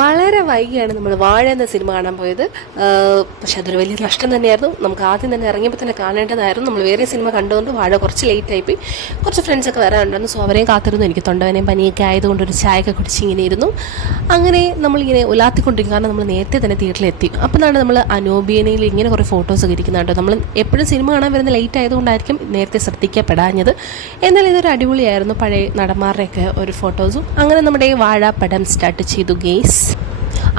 വളരെ വൈകിയാണ് നമ്മൾ വാഴ എന്ന സിനിമ കാണാൻ പോയത്. പക്ഷെ അതൊരു വലിയ നഷ്ടം തന്നെയായിരുന്നു. നമുക്ക് ആദ്യം തന്നെ ഇറങ്ങിയപ്പോൾ തന്നെ കാണേണ്ടതായിരുന്നു. നമ്മൾ വേറെ സിനിമ കണ്ടുകൊണ്ട് വാഴ കുറച്ച് ലേറ്റായിപ്പോയി. കുറച്ച് ഫ്രണ്ട്സൊക്കെ വരാനുണ്ടായിരുന്നു. സോ അവരെയും കാത്തിരുന്നു. എനിക്ക് തൊണ്ടവേനയും പനിയൊക്കെ ആയതുകൊണ്ട് ഒരു ചായയൊക്കെ കുടിച്ച് ഇങ്ങനെ ഇരുന്നു. അങ്ങനെ നമ്മളിങ്ങനെ ഉലാത്തിക്കൊണ്ടിരിക്കും. കാരണം നമ്മൾ നേരത്തെ തന്നെ തിയേറ്ററിലെത്തി. അപ്പോഴാണ് നമ്മൾ അനോബിയനയിൽ ഇങ്ങനെ കുറേ ഫോട്ടോസൊക്കെ ഇരിക്കുന്നത് കേട്ടോ. നമ്മൾ എപ്പോഴും സിനിമ കാണാൻ വരുന്ന ലേറ്റ് ആയതുകൊണ്ടായിരിക്കും നേരത്തെ ശ്രദ്ധിക്കപ്പെടാഞ്ഞത്. എന്നാൽ ഇതൊരു അടിപൊളിയായിരുന്നു. പഴയ നടന്മാരുടെയൊക്കെ ഒരു ഫോട്ടോസും. അങ്ങനെ നമ്മുടെ വാഴ പടം സ്റ്റാർട്ട് ചെയ്തു ഗെയ്സ്.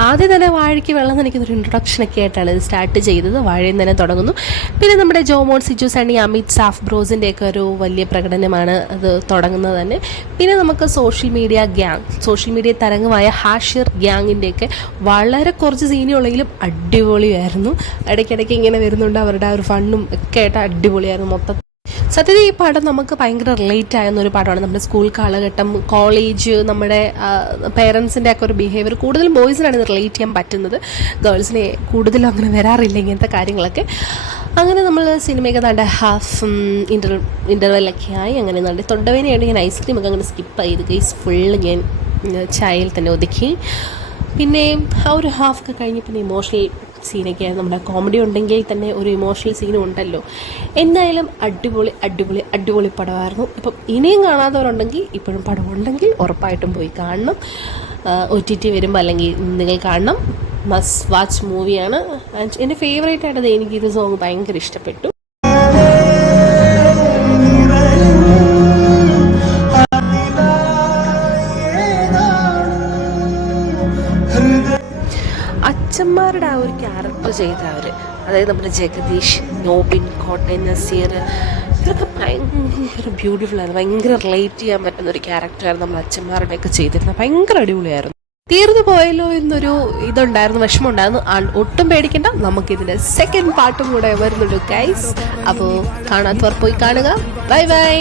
ആദ്യം തന്നെ വാഴയ്ക്ക് വെള്ളം നനയ്ക്കുന്നൊരു ഇൻട്രൊഡക്ഷനൊക്കെ ആയിട്ടാണ് ഇത് സ്റ്റാർട്ട് ചെയ്തത്. വാഴയിൽ തന്നെ തുടങ്ങുന്നു. പിന്നെ നമ്മുടെ ജോമോൻ, സിജു സണ്ണി, അമിത്, സാഫ് ബ്രോസിൻ്റെയൊക്കെ ഒരു വലിയ പ്രകടനമാണ് അത് തുടങ്ങുന്നത് തന്നെ. പിന്നെ നമുക്ക് സോഷ്യൽ മീഡിയ തരംഗമായ ഹാഷിർ ഗ്യാങ്ങിൻ്റെയൊക്കെ വളരെ കുറച്ച് സീനുകളെങ്കിലും അടിപൊളിയായിരുന്നു. ഇടയ്ക്കിടയ്ക്ക് ഇങ്ങനെ വരുന്നുണ്ട്. അവരുടെ ആ ഒരു ഫണ്ണും ഒക്കെ ആയിട്ട് അടിപൊളിയായിരുന്നു മൊത്തം. സത്യത്തിൽ ഈ പടം നമുക്ക് ഭയങ്കര റിലേറ്റ് ആകുന്നൊരു പടമാണ്. നമ്മുടെ സ്കൂൾ കാലഘട്ടം, കോളേജ്, നമ്മുടെ പേരൻസിൻ്റെ ഒക്കെ ഒരു ബിഹേവിയർ. കൂടുതലും ബോയ്സിനാണ് ഇത് റിലേറ്റ് ചെയ്യാൻ പറ്റുന്നത്. ഗേൾസിനെ കൂടുതലും അങ്ങനെ വരാറില്ല ഇങ്ങനത്തെ കാര്യങ്ങളൊക്കെ. അങ്ങനെ നമ്മൾ സിനിമയൊക്കെ നല്ല ഹാഫ് ഇൻ്റർവെല്ലൊക്കെ ആയി. അങ്ങനെ നല്ല തൊണ്ടവേനയായിട്ട് ഞാൻ ഐസ്ക്രീമൊക്കെ അങ്ങനെ സ്കിപ്പ് ചെയ്ത് ഗൈസ് ഫുള്ള് ഞാൻ ചായയിൽ തന്നെ ഒതുക്കി. പിന്നെ ആ ഒരു ഹാഫൊക്കെ കഴിഞ്ഞ് പിന്നെ ഇമോഷണൽ സീനൊക്കെയായിരുന്നു. നമ്മുടെ കോമഡി ഉണ്ടെങ്കിൽ തന്നെ ഒരു ഇമോഷണൽ സീനും ഉണ്ടല്ലോ. എന്തായാലും അടിപൊളി പടമായിരുന്നു. ഇപ്പം ഇനിയും കാണാത്തവരുണ്ടെങ്കിൽ ഇപ്പോഴും പടം ഉണ്ടെങ്കിൽ ഉറപ്പായിട്ടും പോയി കാണണം. OTT വരുമ്പോൾ അല്ലെങ്കിൽ നിങ്ങൾ കാണണം. മസ്റ്റ് വാച്ച് മൂവിയാണ്. എൻ്റെ ഫേവറേറ്റ് ആയിട്ടത് എനിക്കിത് സോങ് ഭയങ്കര ഇഷ്ടപ്പെട്ടു. അച്ഛന്മാരുടെ ആ ഒരു ക്യാരക്ടർ ചെയ്തവർ, അതായത് നമ്മുടെ ജഗദീഷ്, നോബിൻ, കോട്ടയം നസീർ, ഇതൊക്കെ ഭയങ്കര ബ്യൂട്ടിഫുള്ളായിരുന്നു. ഭയങ്കര റിലേറ്റ് ചെയ്യാൻ പറ്റുന്ന ഒരു ക്യാരക്ടറായിരുന്നു നമ്മൾ അച്ഛന്മാരുടെയൊക്കെ ചെയ്തിരുന്നത്. ഭയങ്കര അടിപൊളിയായിരുന്നു. തീർന്നു പോയല്ലോ എന്നൊരു ഇതുണ്ടായിരുന്നു, വിഷമമുണ്ടായിരുന്നു. ഒട്ടും പേടിക്കണ്ട, നമുക്കിതിൻ്റെ സെക്കൻഡ് പാർട്ടും കൂടെ വരുന്നുണ്ട് ഗൈസ്. അപ്പോൾ കാണാത്തവർ പോയി കാണുക. Bye bye.